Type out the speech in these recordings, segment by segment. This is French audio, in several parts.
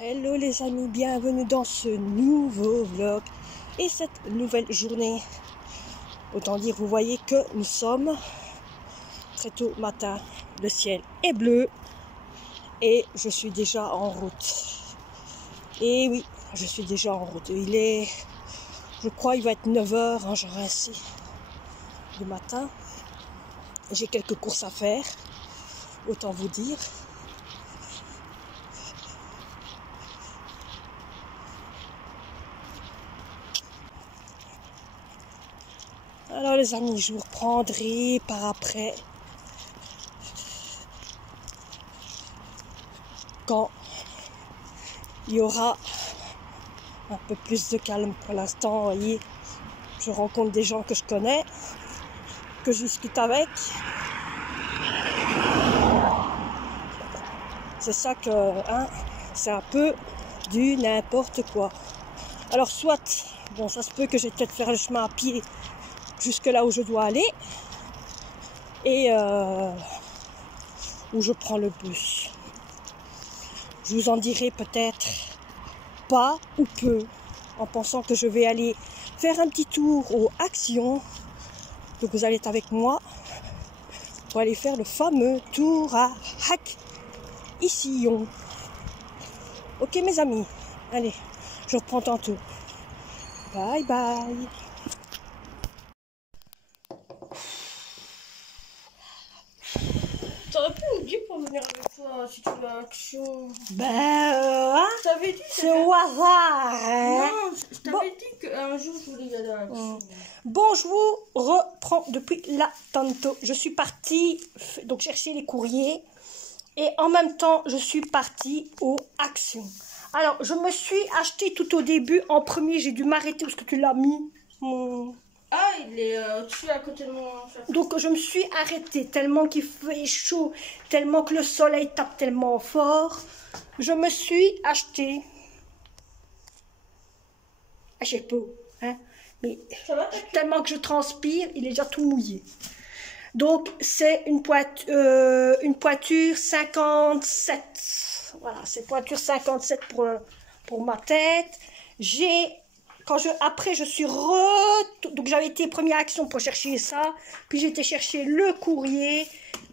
Hello les amis, bienvenue dans ce nouveau vlog et cette nouvelle journée. Autant dire, vous voyez que nous sommes très tôt matin, le ciel est bleu et je suis déjà en route. Et oui, je suis déjà en route. Il est, je crois, il va être 9 h, hein, j'aurai ainsi du matin. J'ai quelques courses à faire, autant vous dire. Alors les amis, je vous reprendrai par après quand il y aura un peu plus de calme. Pour l'instant, vous voyez, je rencontre des gens que je connais, que je discute avec. C'est ça que, hein, c'est un peu du n'importe quoi. Alors soit, bon, ça se peut que j'ai peut-être faire le chemin à pied jusque là où je dois aller et où je prends le bus. Je vous en dirai peut-être pas ou peu, en pensant que je vais aller faire un petit tour aux Actions. Donc vous allez être avec moi pour aller faire le fameux tour à Hac-Issillon. Ok mes amis, allez, je reprends tantôt. Bye bye. T'aurais pu me dire pour venir avec toi si tu veux Action. Hein, Je t'avais dit c'est au hasard, hein. Non, je t'avais dit qu'un jour je voulais y aller à Action. Bon, je vous reprends depuis là tantôt. Je suis partie donc chercher les courriers et en même temps je suis partie aux Actions. Alors je me suis acheté tout au début. En premier j'ai dû m'arrêter parce que tu l'as mis. Ah, il est au-dessus à côté de moi. Donc je me suis arrêtée tellement qu'il fait chaud, tellement que le soleil tape tellement fort. Je me suis acheté. Ah, j'ai pas, hein, mais tellement que je transpire, il est déjà tout mouillé. Donc c'est une pointure 57. Voilà, c'est pointure 57 pour ma tête. Après je suis donc j'avais été première action pour chercher ça, puis j'ai été chercher le courrier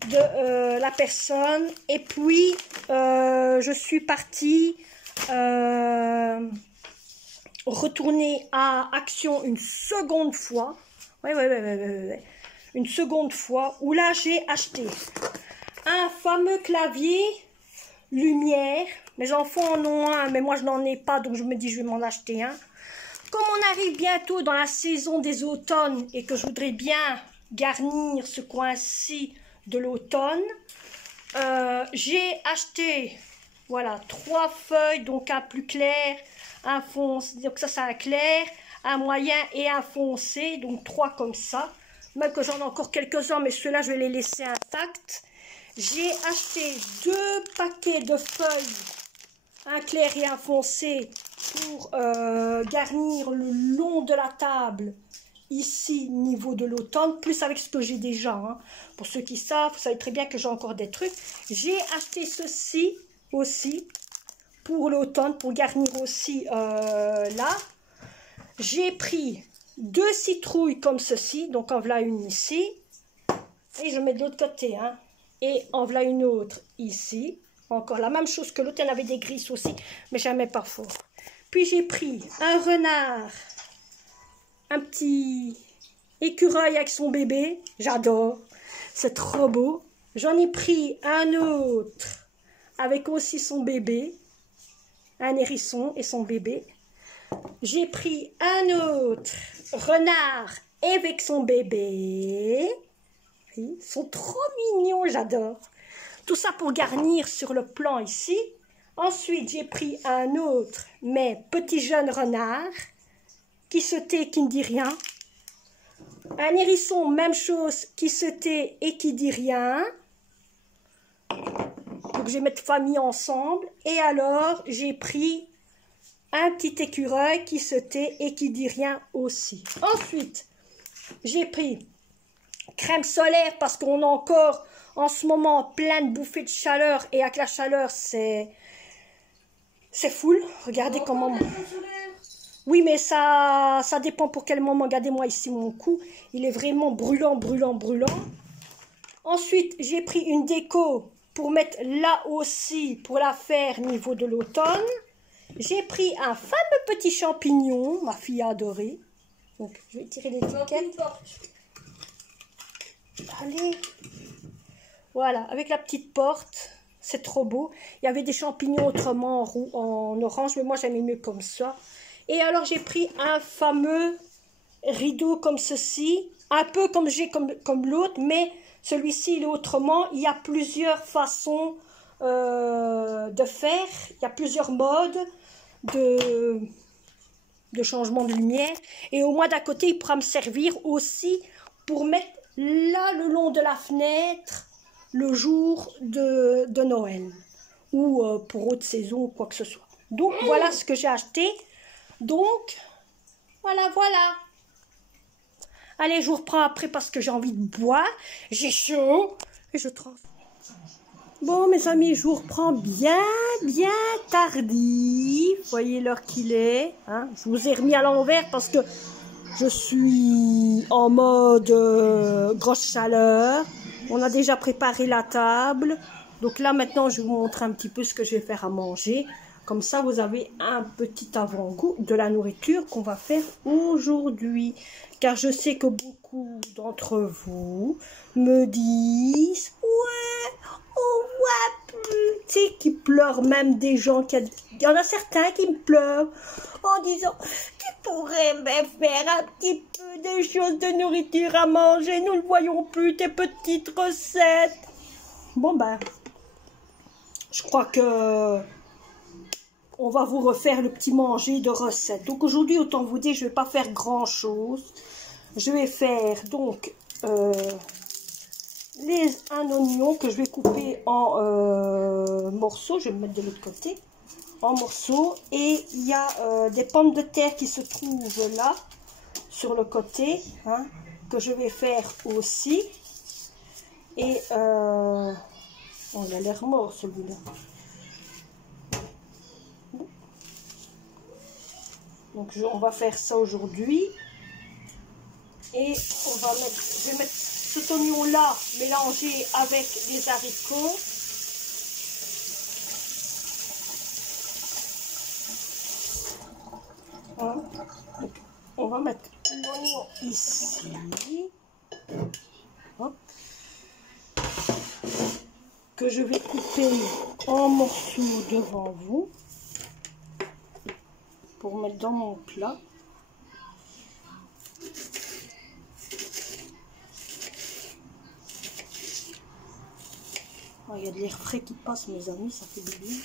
de la personne et puis je suis partie retourner à Action une seconde fois. Ouais. Une seconde fois où là j'ai acheté un fameux clavier lumière. Mes enfants en ont un, mais moi je n'en ai pas, donc je me dis je vais m'en acheter un. Comme on arrive bientôt dans la saison des automnes et que je voudrais bien garnir ce coin-ci de l'automne, j'ai acheté, voilà, 3 feuilles, donc un plus clair, un foncé, donc ça c'est un clair, un moyen et un foncé, donc 3 comme ça. Même que j'en ai encore quelques-uns, mais ceux-là je vais les laisser intacts. J'ai acheté 2 paquets de feuilles, un clair et un foncé, pour garnir le long de la table, ici, niveau de l'automne, plus avec ce que j'ai déjà. Hein. Pour ceux qui savent, vous savez très bien que j'ai encore des trucs. J'ai acheté ceci aussi, pour l'automne, pour garnir aussi là. J'ai pris 2 citrouilles comme ceci, donc en voilà une ici, et je mets de l'autre côté, hein. Et en voilà une autre ici, encore la même chose que l'autre, il y en avait des grises aussi, mais jamais pas fort. Puis j'ai pris un renard, un petit écureuil avec son bébé, j'adore, c'est trop beau. J'en ai pris un autre avec aussi son bébé, un hérisson et son bébé. J'ai pris un autre renard avec son bébé. Ils sont trop mignons, j'adore. Tout ça pour garnir sur le plan ici. Ensuite, j'ai pris un autre, mais petit jeune renard, qui se tait, qui ne dit rien. Un hérisson, même chose, qui se tait et qui dit rien. Donc, je vais mettre famille ensemble. Et alors, j'ai pris un petit écureuil qui se tait et qui dit rien aussi. Ensuite, j'ai pris crème solaire parce qu'on a encore en ce moment plein de bouffées de chaleur. Et avec la chaleur, c'est C'est full. Regardez comment... Oui, mais ça dépend pour quel moment. Regardez-moi ici mon cou. Il est vraiment brûlant, brûlant, brûlant. Ensuite, j'ai pris une déco pour mettre là aussi, pour la faire niveau de l'automne. J'ai pris un fameux petit champignon, ma fille a adoré. Donc, je vais tirer l'étiquette. Allez. Voilà, avec la petite porte. C'est trop beau. Il y avait des champignons autrement en orange, mais moi j'aimais mieux comme ça. Et alors j'ai pris un fameux rideau comme ceci, un peu comme j'ai comme l'autre, mais celui-ci il est autrement. Il y a plusieurs façons de faire, il y a plusieurs modes de changement de lumière. Et au moins d'à côté, il pourra me servir aussi pour mettre là le long de la fenêtre le jour de Noël ou pour autre saison ou quoi que ce soit. Donc voilà ce que j'ai acheté. Donc voilà. Allez, je vous reprends après parce que j'ai envie de boire. J'ai chaud et je trempe. Bon mes amis, je vous reprends bien tardif. Voyez l'heure qu'il est. Hein, je vous ai remis à l'envers parce que je suis en mode grosse chaleur. On a déjà préparé la table. Donc là, maintenant, je vais vous montrer un petit peu ce que je vais faire à manger. Comme ça, vous avez un petit avant-goût de la nourriture qu'on va faire aujourd'hui. Car je sais que beaucoup d'entre vous me disent « Ouais, on voit plus ». Tu sais, qui pleurent même des gens. Il y en a certains qui me pleurent en disant « Tu pourrais me faire un petit peu de choses de nourriture à manger. Nous ne voyons plus tes petites recettes. » Bon ben, je crois que on va vous refaire le petit manger de recettes. Donc aujourd'hui, autant vous dire, je ne vais pas faire grand chose. Je vais faire donc un oignon que je vais couper en morceaux. Je vais me mettre de l'autre côté en morceaux. Et il y a des pommes de terre qui se trouvent là sur le côté, hein, que je vais faire aussi. Et oh, il a l'air mort celui-là. Donc on va faire ça aujourd'hui. Et on va mettre, je vais mettre cet oignon là mélangé avec les haricots. Hein? Donc, on va mettre l'oignon ici. Hop. Que je vais couper en morceaux devant vous pour mettre dans mon plat. Oh, il y a de l'air frais qui passe, mes amis, ça fait du bien.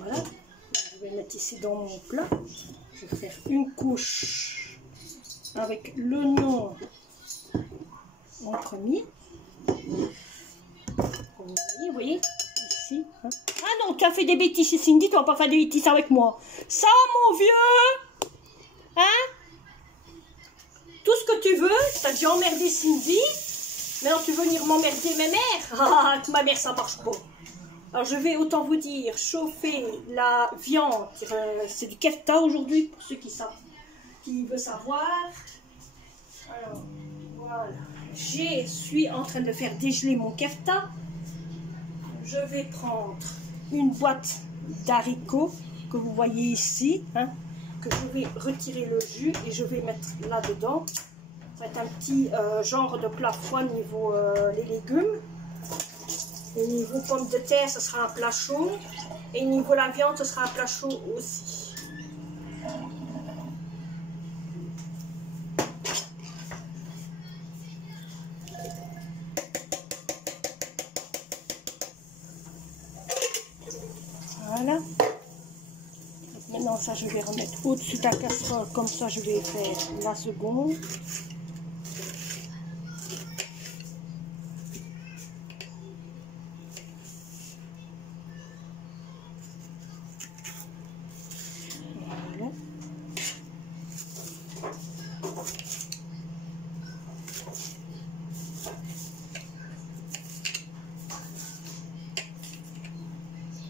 Voilà. Je vais mettre ici dans mon plat. Je vais faire une couche avec l'oignon en premier. Vous voyez ici. Hein. Ah non, tu as fait des bêtises chez Cindy, tu vas pas faire des bêtises avec moi. Ça, mon vieux, hein? Tout ce que tu veux, tu as déjà emmerdé Cindy. Maintenant, tu veux venir m'emmerder ma mère? Ah, ma mère, ça marche pas. Alors, je vais, autant vous dire, chauffer la viande. C'est du kefta aujourd'hui, pour ceux qui savent, qui veulent savoir. Alors, voilà. Je suis en train de faire dégeler mon kefta. Je vais prendre une boîte d'haricots que vous voyez ici, hein, que je vais retirer le jus et je vais mettre là-dedans. Ça va être un petit genre de plat froid niveau les légumes. Et niveau pommes de terre, ce sera un plat chaud. Et niveau la viande, ce sera un plat chaud aussi. Voilà. Maintenant, ça, je vais remettre au-dessus de la casserole. Comme ça, je vais faire la seconde.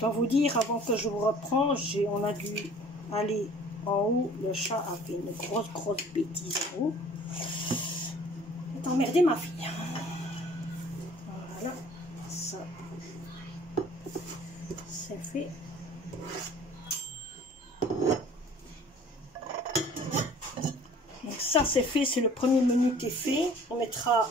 dois vous dire, avant que je vous reprends, on a dû aller en haut. Le chat a fait une grosse bêtise en haut. C'est emmerdé ma fille. Voilà, ça c'est fait. Donc ça c'est fait, c'est le premier menu qui est fait. On mettra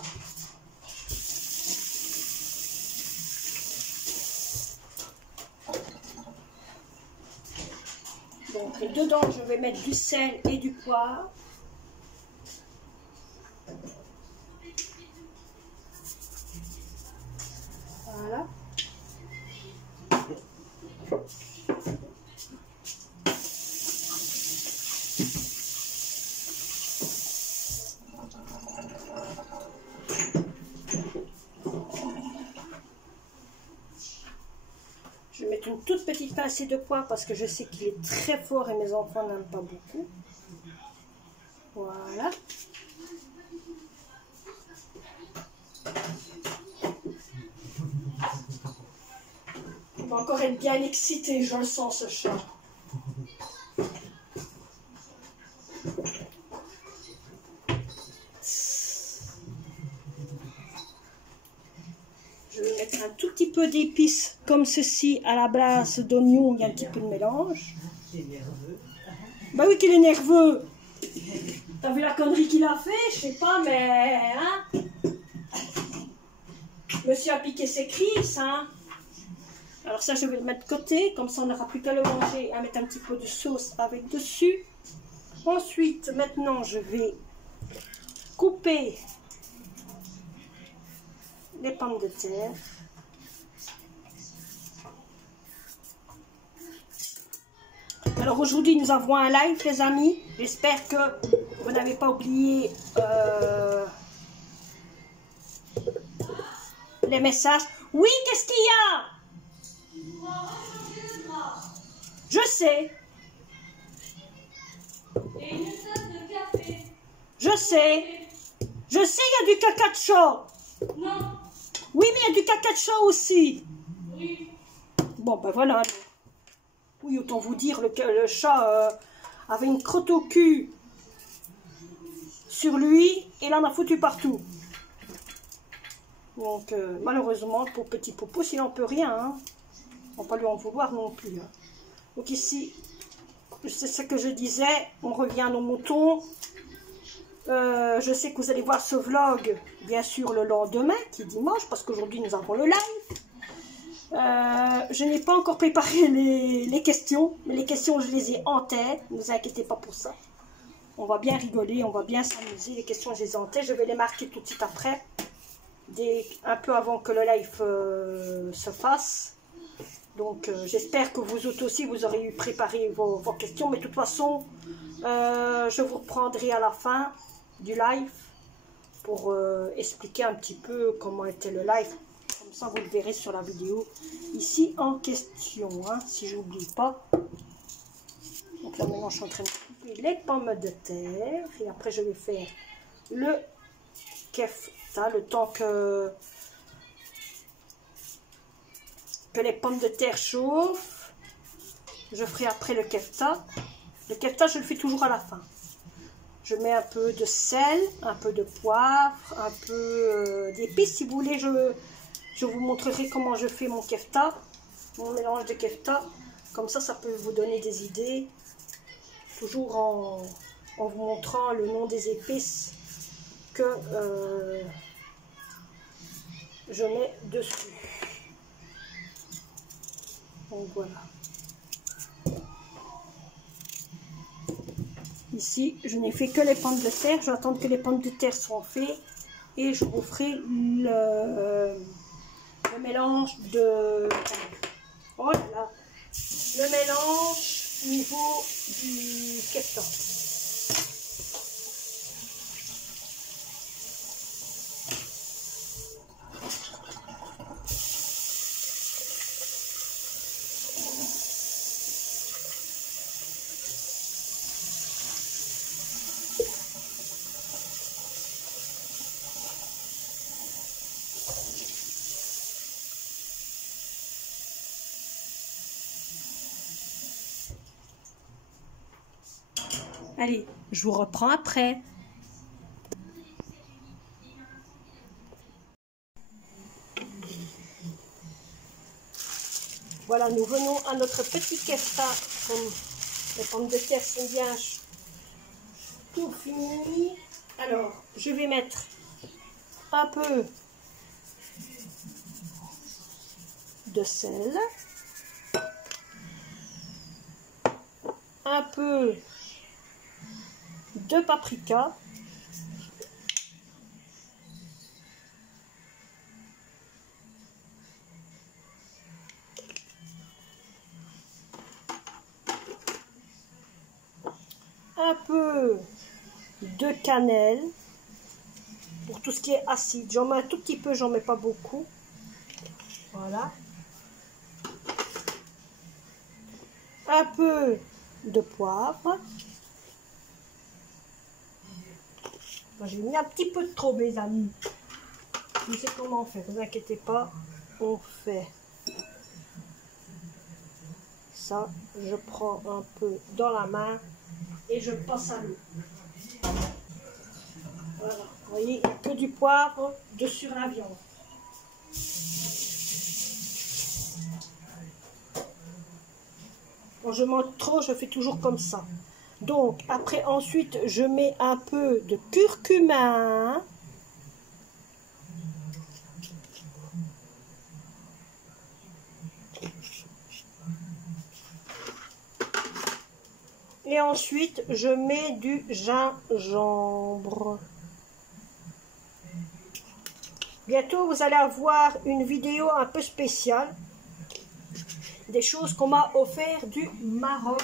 donc et dedans je vais mettre du sel et du poivre. Voilà. Je vais mettre une toute petite pincée de poivre parce que je sais qu'il est très fort et mes enfants n'aiment pas beaucoup. Voilà. Il va encore être bien excité, je le sens ce chat. Je vais mettre un tout petit peu d'épices comme ceci à la base d'oignon, il y a un petit peu de mélange. Bah oui qu'il est nerveux. T'as vu la connerie qu'il a fait? Je sais pas, mais... Hein? Monsieur a piqué ses crises, hein? Alors ça, je vais le mettre de côté, comme ça on n'aura plus qu'à le manger et à mettre un petit peu de sauce avec dessus. Ensuite, maintenant, je vais couper les pommes de terre. Alors aujourd'hui, nous avons un live, les amis. J'espère que vous n'avez pas oublié les messages. Oui, qu'est-ce qu'il y a? Je sais. Et une tasse de café. Je sais. Je sais, il y a du caca de chat. Non. Oui, mais il y a du caca de chat aussi. Oui. Bon, ben voilà. Oui, autant vous dire, le chat avait une crotte au cul sur lui et il en a foutu partout. Donc, malheureusement, pour petit Popo, il n'en peut rien. Hein. On ne va pas lui en vouloir non plus. Hein. Donc ici, c'est ce que je disais, on revient à nos moutons. Je sais que vous allez voir ce vlog, bien sûr, le lendemain, qui est dimanche, parce qu'aujourd'hui, nous avons le live. Je n'ai pas encore préparé les questions, mais les questions, je les ai en tête. Ne vous inquiétez pas pour ça. On va bien rigoler, on va bien s'amuser. Les questions, je les ai en tête. Je vais les marquer tout de suite après, un peu avant que le live se fasse. Donc, j'espère que vous autres aussi, vous aurez préparé vos questions. Mais de toute façon, je vous reprendrai à la fin du live pour expliquer un petit peu comment était le live. Comme ça, vous le verrez sur la vidéo ici en question, hein, si je n'oublie pas. Donc là, maintenant, je suis en train de couper les pommes de terre. Et après, je vais faire le kefta, le temps que les pommes de terre chauffent. Je ferai après le kefta. Le kefta, je le fais toujours à la fin. Je mets un peu de sel, un peu de poivre, un peu d'épices. Si vous voulez, je vous montrerai comment je fais mon kefta, mon mélange de kefta. Comme ça, ça peut vous donner des idées. Toujours en vous montrant le nom des épices que je mets dessus. Donc voilà. Ici, je n'ai fait que les pommes de terre. Je vais attendre que les pommes de terre soient faites et je vous ferai le mélange de... Oh là là! Le mélange au niveau du kefta. Allez, je vous reprends après. Voilà, nous venons à notre petit kefta. Comme les pommes de terre sont bien tout finies. Alors, je vais mettre un peu de sel, un peu de paprika, un peu de cannelle pour tout ce qui est acide. J'en mets un tout petit peu, j'en mets pas beaucoup. Voilà. Un peu de poivre. J'ai mis un petit peu de trop, mes amis. Je sais comment on fait, ne vous inquiétez pas. On fait ça. Je prends un peu dans la main et je passe à l'eau. Voilà. Vous voyez, il n'y a que du poivre dessus la viande. Quand je mange trop, je fais toujours comme ça. Donc, après, ensuite, je mets un peu de curcuma. Et ensuite, je mets du gingembre. Bientôt, vous allez avoir une vidéo un peu spéciale. Des choses qu'on m'a offert du Maroc.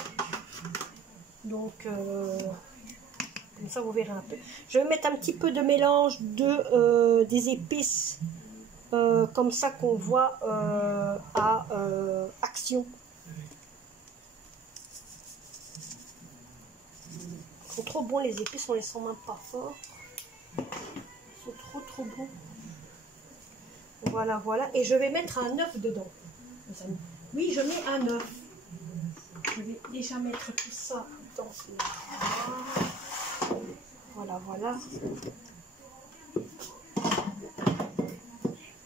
Donc, comme ça, vous verrez un peu. Je vais mettre un petit peu de mélange des épices. Comme ça qu'on voit à Action. Ils sont trop bons les épices, on les sent même pas fort. Ils sont trop bons. Voilà, voilà. Et je vais mettre un œuf dedans. Oui, je mets un œuf. Je vais déjà mettre tout ça dans là. Voilà, voilà.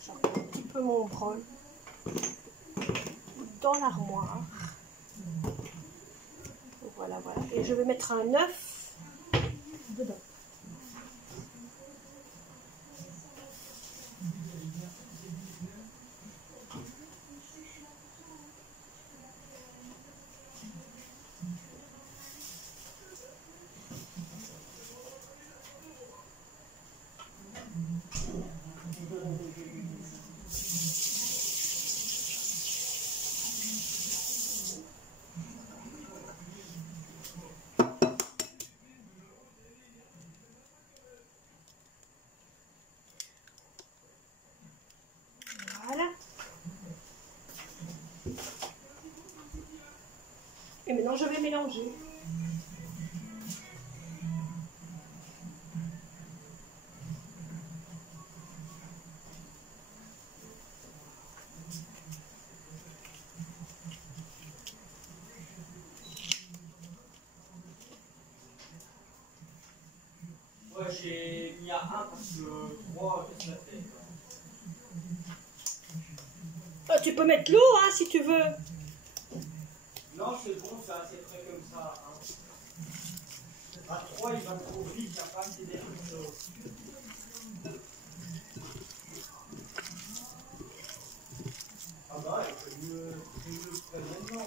J'apprends un petit peu mon bol dans l'armoire. Voilà, voilà. Et je vais mettre un œuf dedans. Voilà. Et maintenant, je vais mélanger. Ouais, j'ai mis à 1 parce que 3, qu'est-ce que ça fait? Oh, tu peux mettre l'eau hein, si tu veux. Non, c'est bon, c'est assez frais comme ça. Hein. À 3, il va trop vite, il n'y a pas assez d'air chaud. Ah bah, c'est mieux frais maintenant.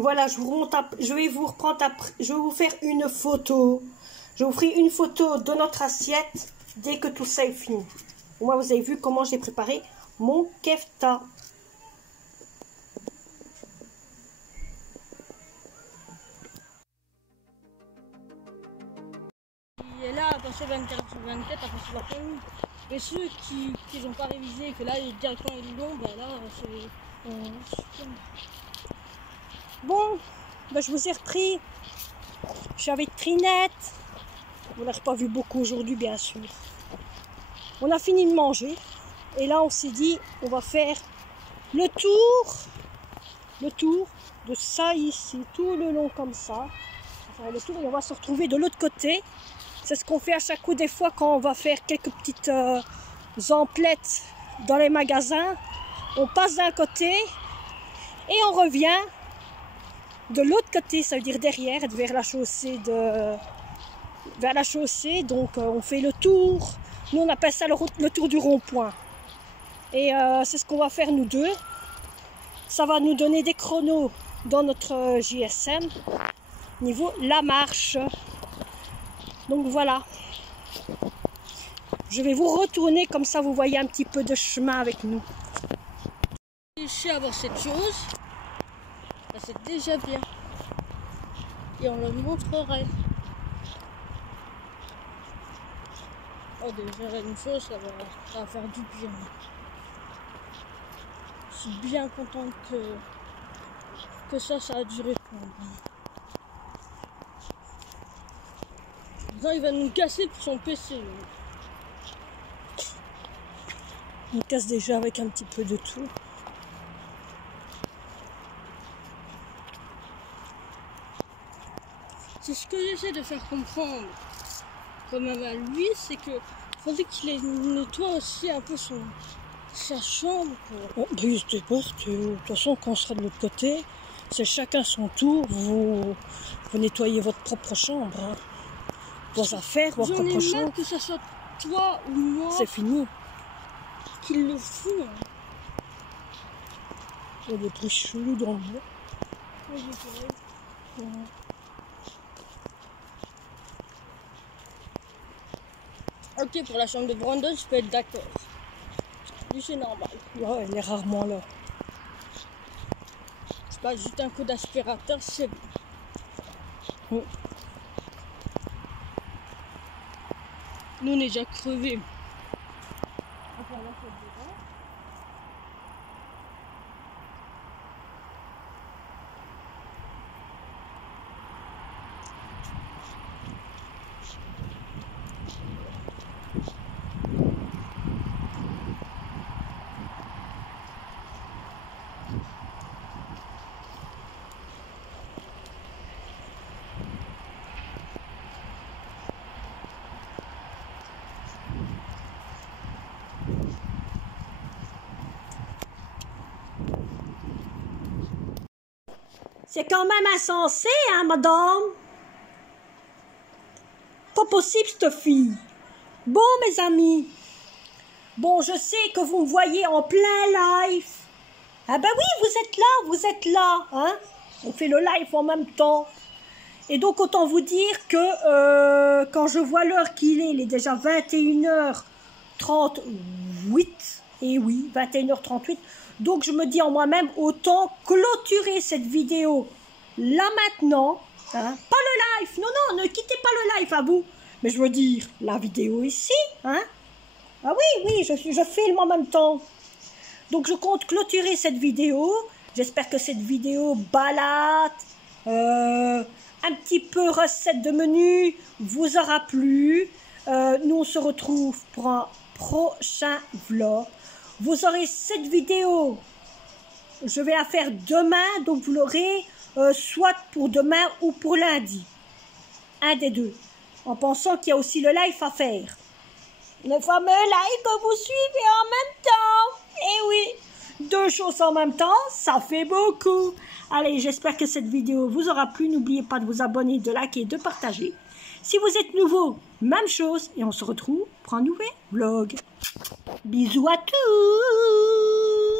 Voilà, je vais vous reprendre après, je vais vous faire une photo. Je vous ferai une photo de notre assiette dès que tout ça est fini. Moi, vous avez vu comment j'ai préparé mon kefta. Il est là, attention 24/24, attention la famille. Et ceux qui n'ont pas révisé, que là, directement ils l'ont, bah là, c'est... Bon, ben je vous ai repris. Je suis avec Trinette. On n'a pas vu beaucoup aujourd'hui, bien sûr. On a fini de manger. Et là, on s'est dit, on va faire le tour de ça ici, tout le long comme ça. Enfin, le tour, et on va se retrouver de l'autre côté. C'est ce qu'on fait à chaque coup des fois quand on va faire quelques petites emplettes dans les magasins. On passe d'un côté et on revient de l'autre côté, ça veut dire derrière, vers la chaussée donc on fait le tour. Nous on appelle ça le tour du rond-point. Et c'est ce qu'on va faire nous deux. Ça va nous donner des chronos dans notre GSM niveau la marche. Donc voilà. Je vais vous retourner comme ça vous voyez un petit peu de chemin avec nous. Je sais avoir cette chose. Ça, c'est déjà bien. Et on le montrerait. Oh, déjà une chose, ça va faire du bien. Je suis bien contente que ça a duré longtemps. Non, il va nous casser pour son PC. On casse déjà avec un petit peu de tout. C'est ce que j'essaie de faire comprendre quand même à lui, c'est que faudrait qu'il nettoie aussi un peu sa chambre. Oh, brise des portes. De toute façon, quand on sera de l'autre côté, c'est chacun son tour. Vous nettoyez votre propre chambre. Hein. Vos affaires, votre propre chambre. J'en ai marre que ça soit toi ou moi. C'est fini. Qu'il le fout. Hein. Il y a des bruits chelous dans le bois. Oui, j'ai pareil. Ok, pour la chambre de Brandon, je peux être d'accord. Lui, c'est normal. Ouais, elle est rarement là. Je passe juste un coup d'aspirateur, c'est bon. Nous, on est déjà crevés. C'est quand même insensé, hein, madame? Pas possible, cette fille. Bon, mes amis. Bon, je sais que vous me voyez en plein live. Ah ben oui, vous êtes là, hein? On fait le live en même temps. Et donc, autant vous dire que quand je vois l'heure qu'il est, il est déjà 21h38. Et oui, 21h38. Donc, je me dis en moi-même, autant clôturer cette vidéo là maintenant. Hein? Pas le live. Non, non, ne quittez pas le live à vous. Mais je veux dire, la vidéo ici. Hein? Ah oui, oui, je filme en même temps. Donc, je compte clôturer cette vidéo. J'espère que cette vidéo balade, un petit peu recette de menu vous aura plu. Nous, on se retrouve pour un prochain vlog. Vous aurez cette vidéo, je vais la faire demain, donc vous l'aurez soit pour demain ou pour lundi. Un des deux. En pensant qu'il y a aussi le live à faire. Le fameux live que vous suivez en même temps. Eh oui, deux choses en même temps, ça fait beaucoup. Allez, j'espère que cette vidéo vous aura plu. N'oubliez pas de vous abonner, de liker, de partager. Si vous êtes nouveau, même chose. Et on se retrouve pour un nouvel vlog. Bisous à tous.